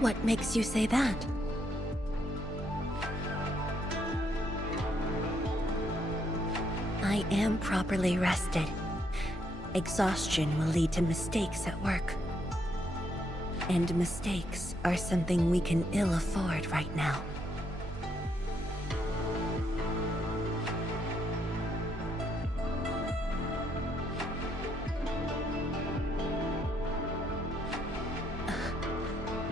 What makes you say that? I am properly rested. Exhaustion will lead to mistakes at work. And mistakes are something we can ill afford right now.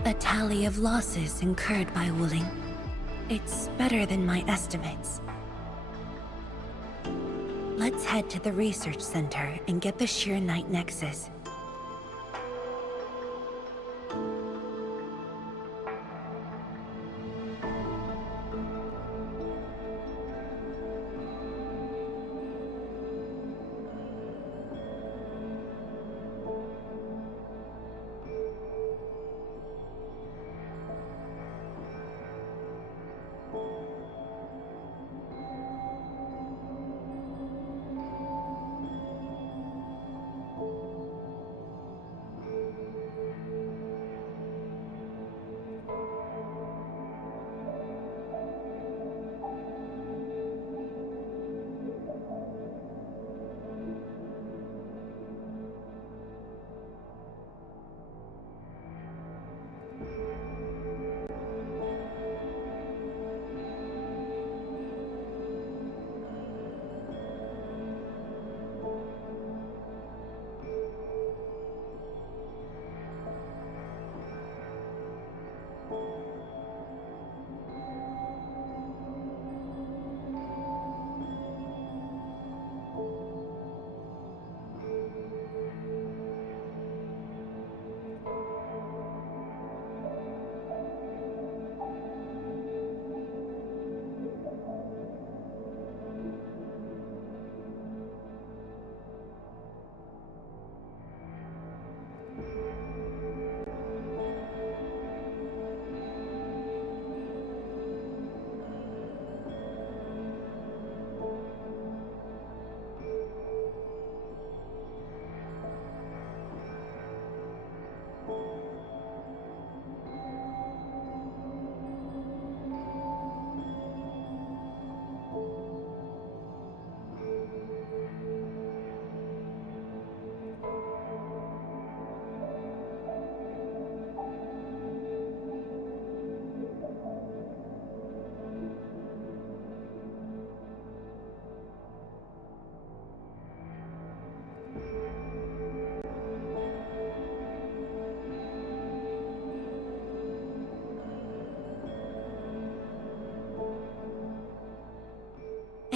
A tally of losses incurred by Wuling. It's better than my estimates. Let's head to the research center and get the Sheer Knight Nexus.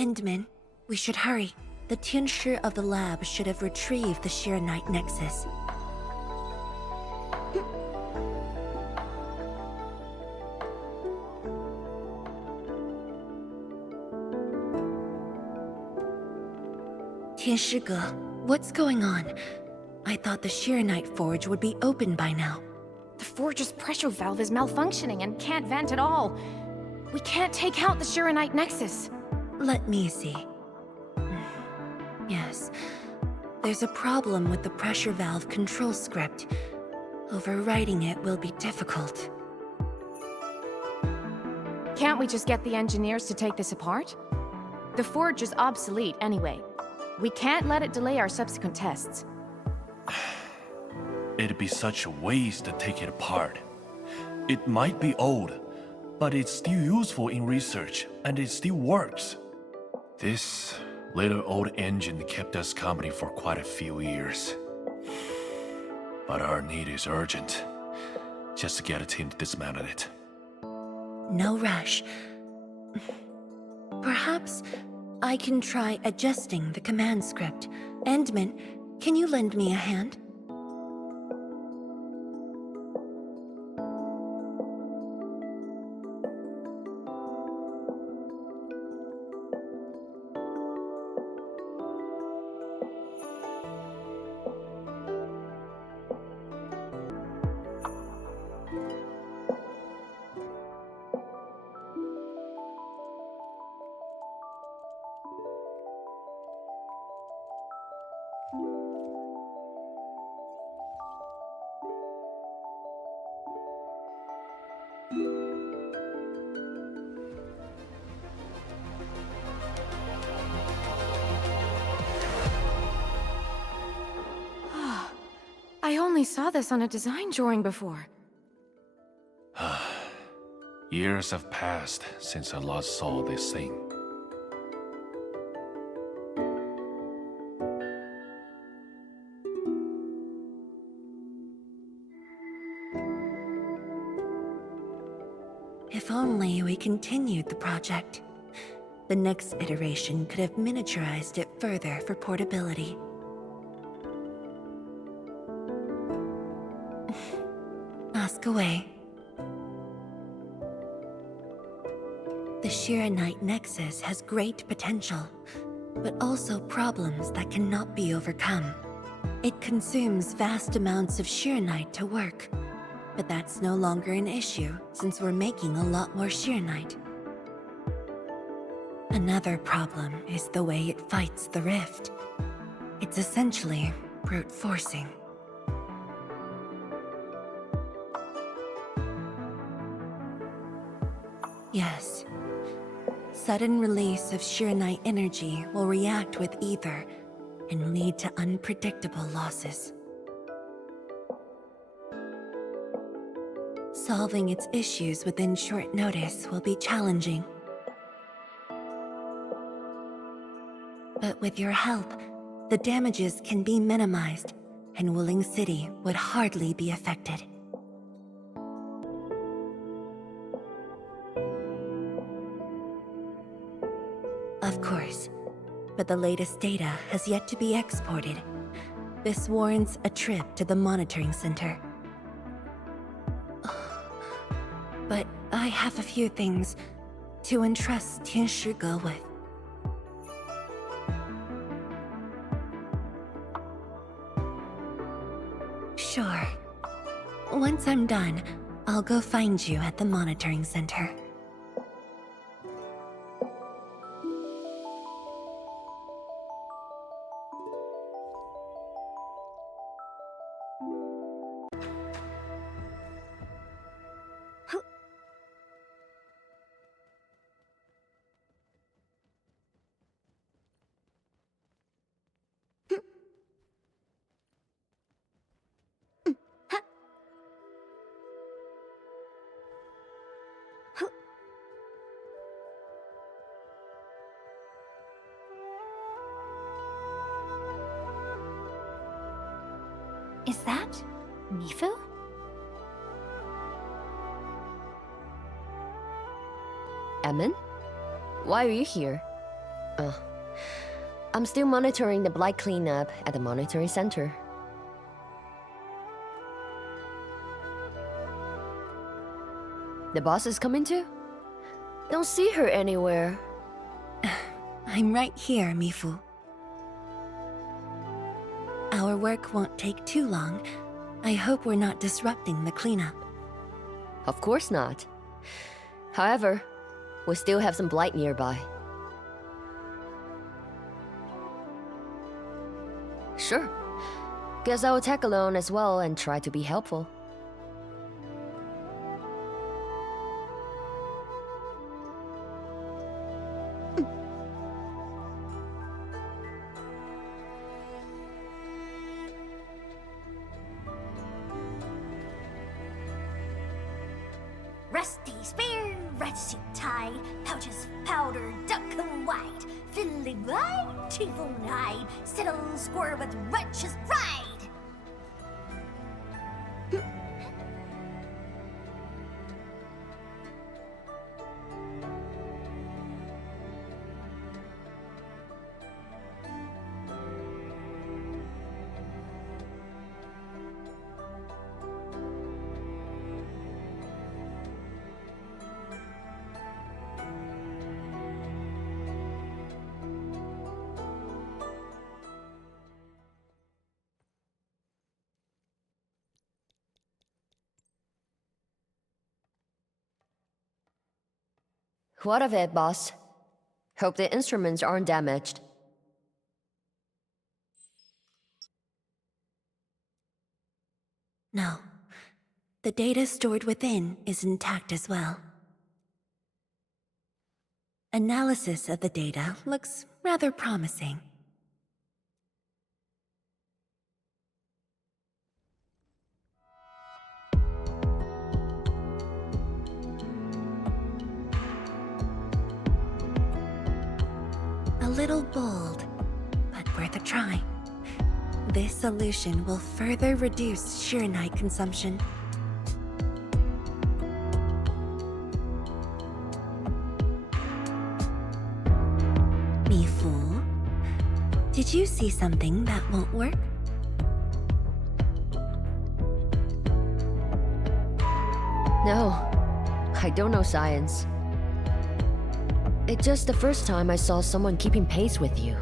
Endman, we should hurry. The Tianshi of the lab should have retrieved the Sheer Knight Nexus. Tianshi, what's going on? I thought the Sheer Knight Forge would be open by now. The forge's pressure valve is malfunctioning and can't vent at all. We can't take out the Sheer Knight Nexus. Let me see. Yes. There's a problem with the pressure valve control script. Overwriting it will be difficult. Can't we just get the engineers to take this apart? The forge is obsolete anyway. We can't let it delay our subsequent tests. It'd be such a waste to take it apart. It might be old, but it's still useful in research, and it still works. This little old engine kept us company for quite a few years. But our need is urgent. Just to get a team to dismantle it. No rush. Perhaps I can try adjusting the command script. Endman, can you lend me a hand? I only saw this on a design drawing before. Years have passed since I last saw this thing. If only we continued the project. The next iteration could have miniaturized it further for portability. Ask away. The Shiranite Nexus has great potential, but also problems that cannot be overcome. It consumes vast amounts of Shiranite to work, but that's no longer an issue since we're making a lot more Shiranite. Another problem is the way it fights the rift. It's essentially brute forcing. Yes. Sudden release of Shiranite energy will react with ether and lead to unpredictable losses. Solving its issues within short notice will be challenging. But with your help, the damages can be minimized, and Wuling City would hardly be affected. Of course, but the latest data has yet to be exported. This warrants a trip to the monitoring center. But I have a few things to entrust Tian Shige with. Sure. Once I'm done, I'll go find you at the monitoring center. Is that Mifu? Emin? Why are you here? I'm still monitoring the blight cleanup at the monitoring center. The boss is coming too? Don't see her anywhere. I'm right here, Mifu. Our work won't take too long. I hope we're not disrupting the cleanup. Of course not. However, we still have some blight nearby. Sure. Guess I will tag along as well and try to be helpful. Rusty spear, red suit tie, pouches powder, duck and white, fiddly blind, evil hide, settle square with righteous pride. What of it, boss? Hope the instruments aren't damaged. No. The data stored within is intact as well. Analysis of the data looks rather promising. A little bold, but worth a try. This solution will further reduce Sheernite consumption. Me fool. Did you see something that won't work? No, I don't know science. It's just the first time I saw someone keeping pace with you.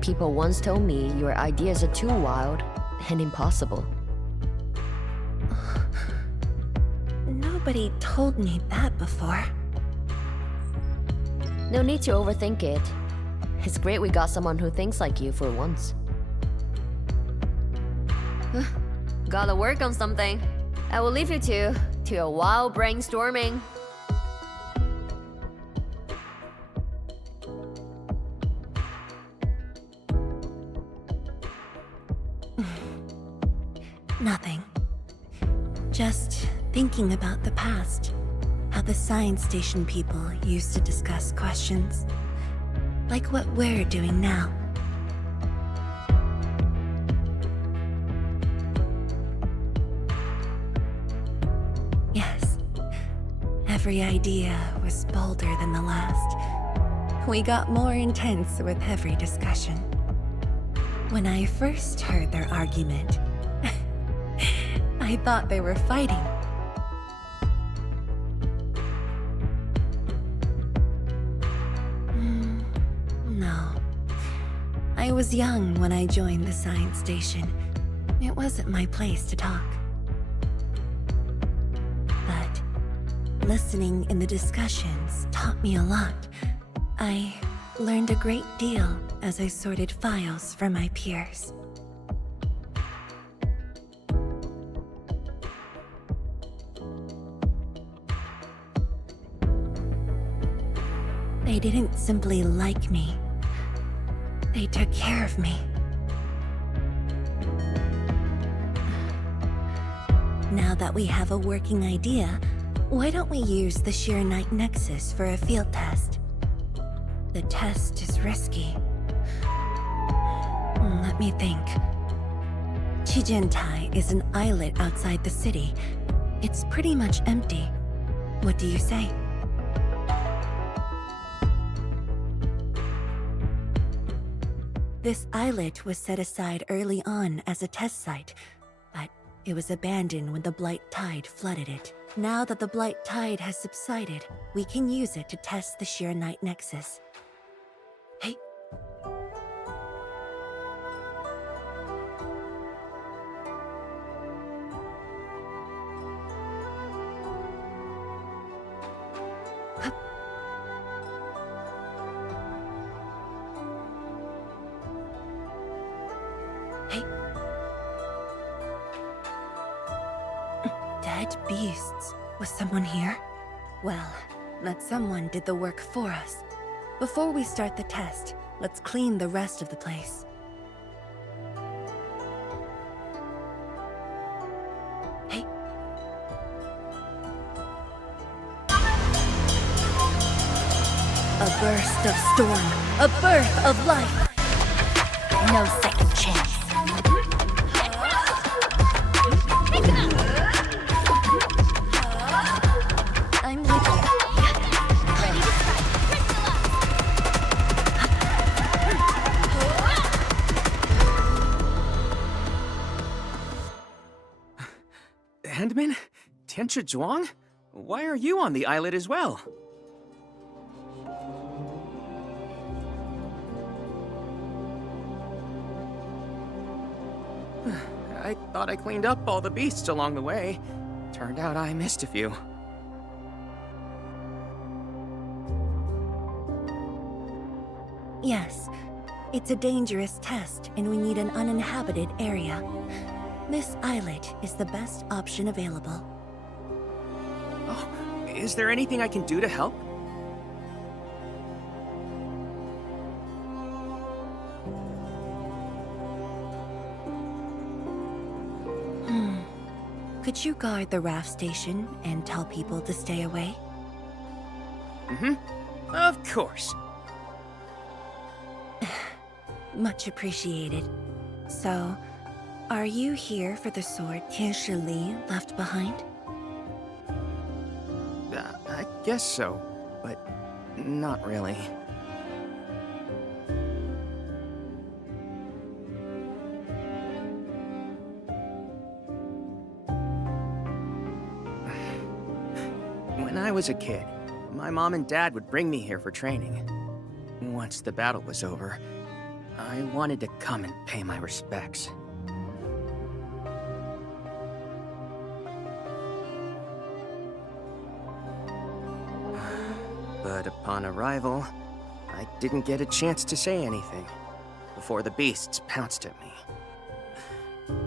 People once told me your ideas are too wild and impossible. Nobody told me that before. No need to overthink it. It's great we got someone who thinks like you for once. Gotta work on something. I will leave you to a wild brainstorming. Nothing. Just thinking about the past. How the science station people used to discuss questions. Like what we're doing now. Yes. Every idea was bolder than the last. We got more intense with every discussion. When I first heard their argument, I thought they were fighting. No. I was young when I joined the science station. It wasn't my place to talk. But listening in the discussions taught me a lot. I learned a great deal as I sorted files for my peers. They didn't simply like me. They took care of me. Now that we have a working idea, why don't we use the Sheernite Nexus for a field test? The test is risky. Let me think. Chijentai is an islet outside the city. It's pretty much empty. What do you say? This islet was set aside early on as a test site, but it was abandoned when the Blight Tide flooded it. Now that the Blight Tide has subsided, we can use it to test the Sheernite Nexus. Hey. Dead beasts. Was someone here? Well, that someone did the work for us. Before we start the test, let's clean the rest of the place. Hey. A burst of storm. A birth of life. No second chance. I'm with you. Ready to Handman? Tianchi Zhuang? Why are you on the islet as well? I thought I cleaned up all the beasts along the way. Turned out I missed a few. Yes, it's a dangerous test and we need an uninhabited area. This islet is the best option available. Oh, is there anything I can do to help? Could you guard the raft station and tell people to stay away? Of course. Much appreciated. So, are you here for the sword Tianshi Li left behind? I guess so, but not really. When I was a kid, my mom and dad would bring me here for training. Once the battle was over, I wanted to come and pay my respects. But upon arrival, I didn't get a chance to say anything before the beasts pounced at me.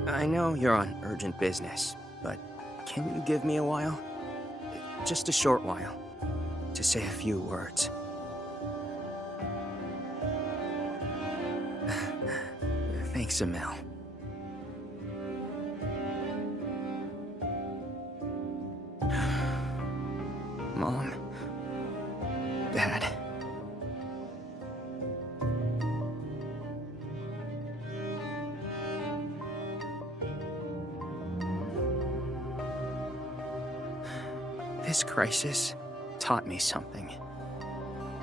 I know you're on urgent business, but can you give me a while? Just a short while, to say a few words. Thanks, Emil. Mom. Dad. This crisis taught me something.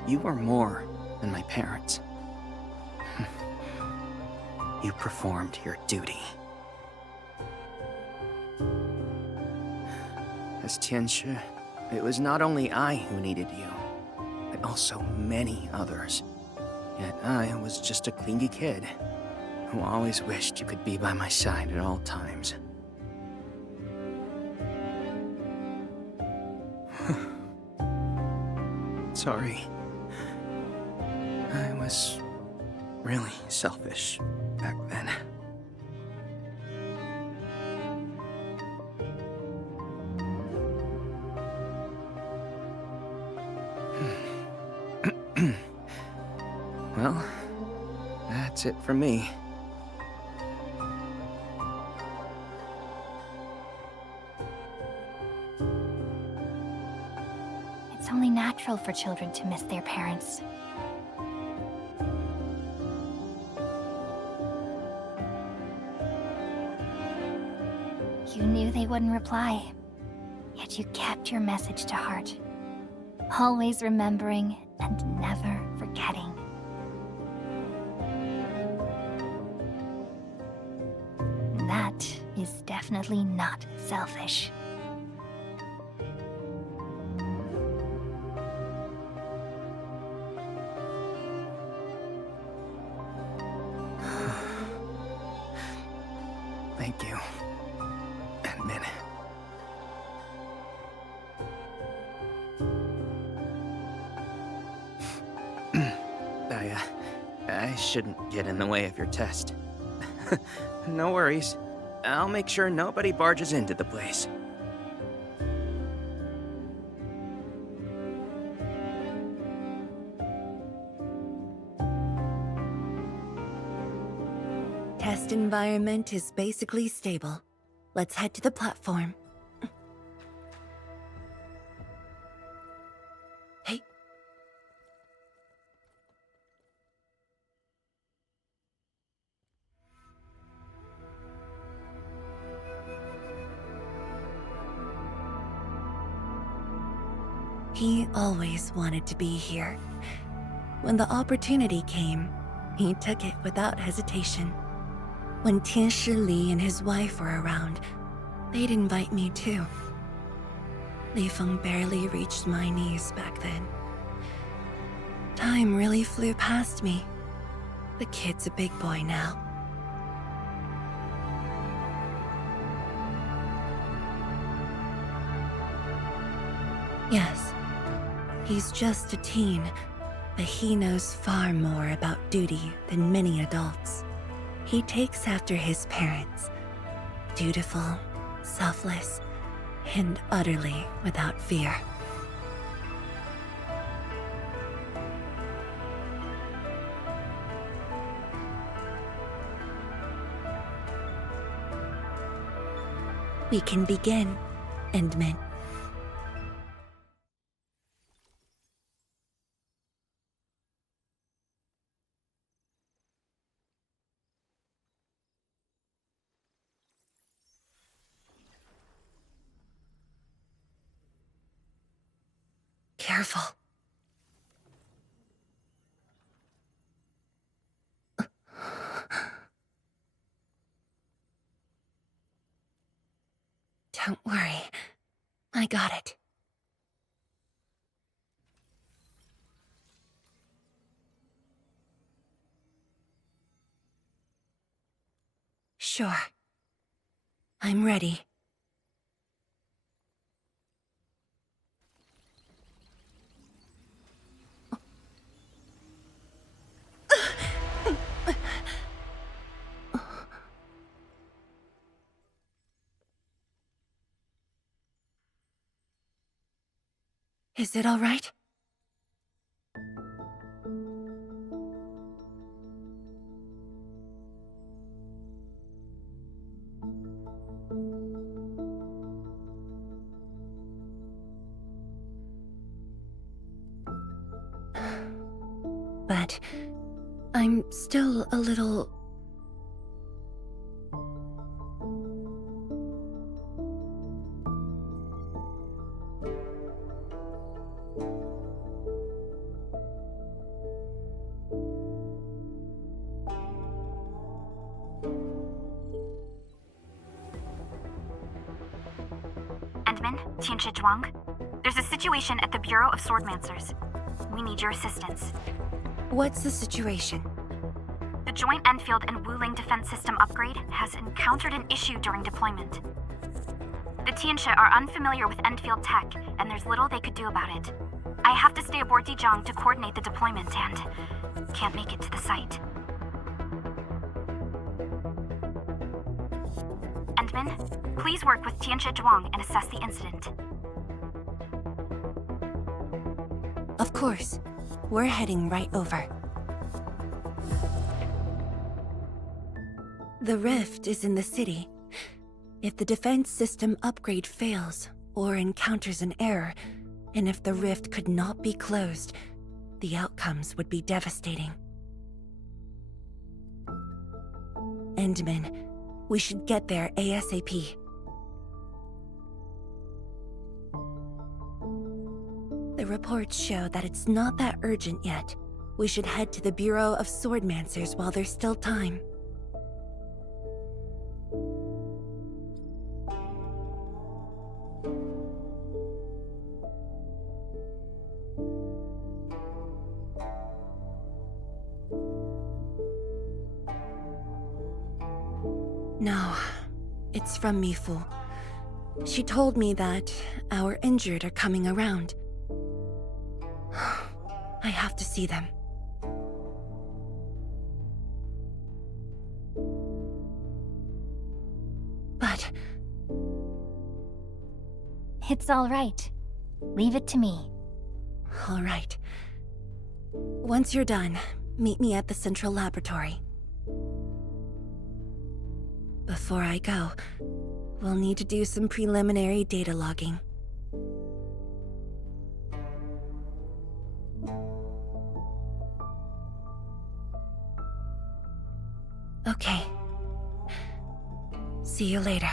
You are more than my parents. You performed your duty. As Tianshi, it was not only I who needed you, but also many others. Yet I was just a clingy kid who always wished you could be by my side at all times. Sorry. I was really selfish back then. Well, that's it from me. It's only natural for children to miss their parents. You knew they wouldn't reply, yet you kept your message to heart. Always remembering and never forgetting. That is definitely not selfish. Thank you. Admin. I shouldn't get in the way of your test. No worries. I'll make sure nobody barges into the place. Test environment is basically stable. Let's head to the platform. Hey. He always wanted to be here. When the opportunity came, he took it without hesitation. When Tianshi Li and his wife were around, they'd invite me too. Li Feng barely reached my knees back then. Time really flew past me. The kid's a big boy now. Yes, he's just a teen, but he knows far more about duty than many adults. He takes after his parents. Dutiful, selfless, and utterly without fear. We can begin, Endman. Careful. Don't worry. I got it. Sure. I'm ready. Is it all right? But I'm still a little... Endman, Tianchi Zhuang. There's a situation at the Bureau of Swordmancers. We need your assistance. What's the situation? The joint Enfield and Wuling defense system upgrade has encountered an issue during deployment. The Tianchi are unfamiliar with Enfield tech, and there's little they could do about it. I have to stay aboard Dijiang to coordinate the deployment and can't make it to the site. Endman, please work with Tianchi Zhuang and assess the incident. Of course. We're heading right over. The rift is in the city. If the defense system upgrade fails, or encounters an error, and if the rift could not be closed, the outcomes would be devastating. Endman, we should get there ASAP. The reports show that it's not that urgent yet. We should head to the Bureau of Swordmancers while there's still time. No, it's from Mifu. She told me that our injured are coming around. I have to see them. But... It's all right. Leave it to me. all right. Once you're done, meet me at the central laboratory. Before I go, we'll need to do some preliminary data logging. Okay. See you later.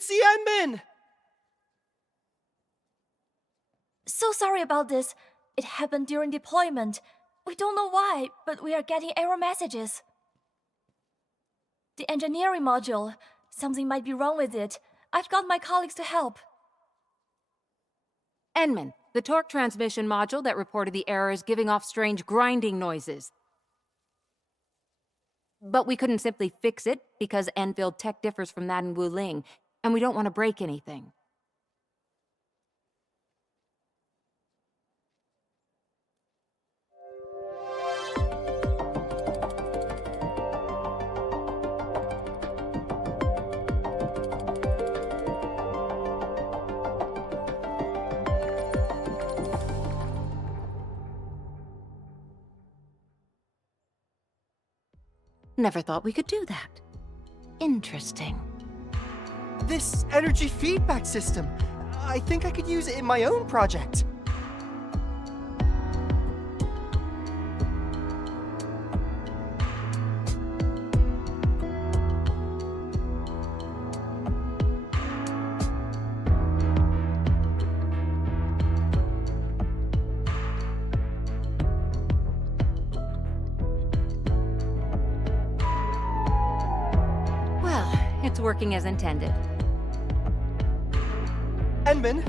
It's the Endman! So sorry about this. It happened during deployment. We don't know why, but we are getting error messages. The engineering module. Something might be wrong with it. I've got my colleagues to help. Enman, the torque transmission module that reported the error is giving off strange grinding noises. But we couldn't simply fix it because endfield tech differs from that in Wuling, and we don't want to break anything. Never thought we could do that. Interesting. This energy feedback system. I think I could use it in my own project. It's working as intended. Endman,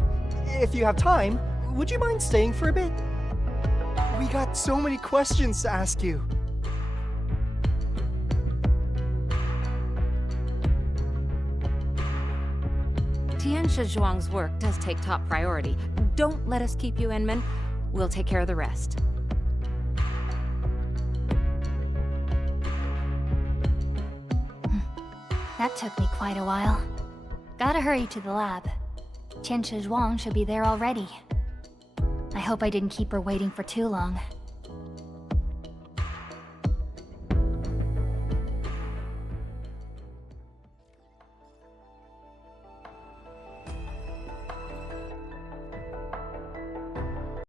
if you have time, would you mind staying for a bit? We got so many questions to ask you. Tianxia Zhuang's work does take top priority. Don't let us keep you, Enman. We'll take care of the rest. That took me quite a while. Gotta hurry to the lab. Tianxia Zhuang should be there already. I hope I didn't keep her waiting for too long.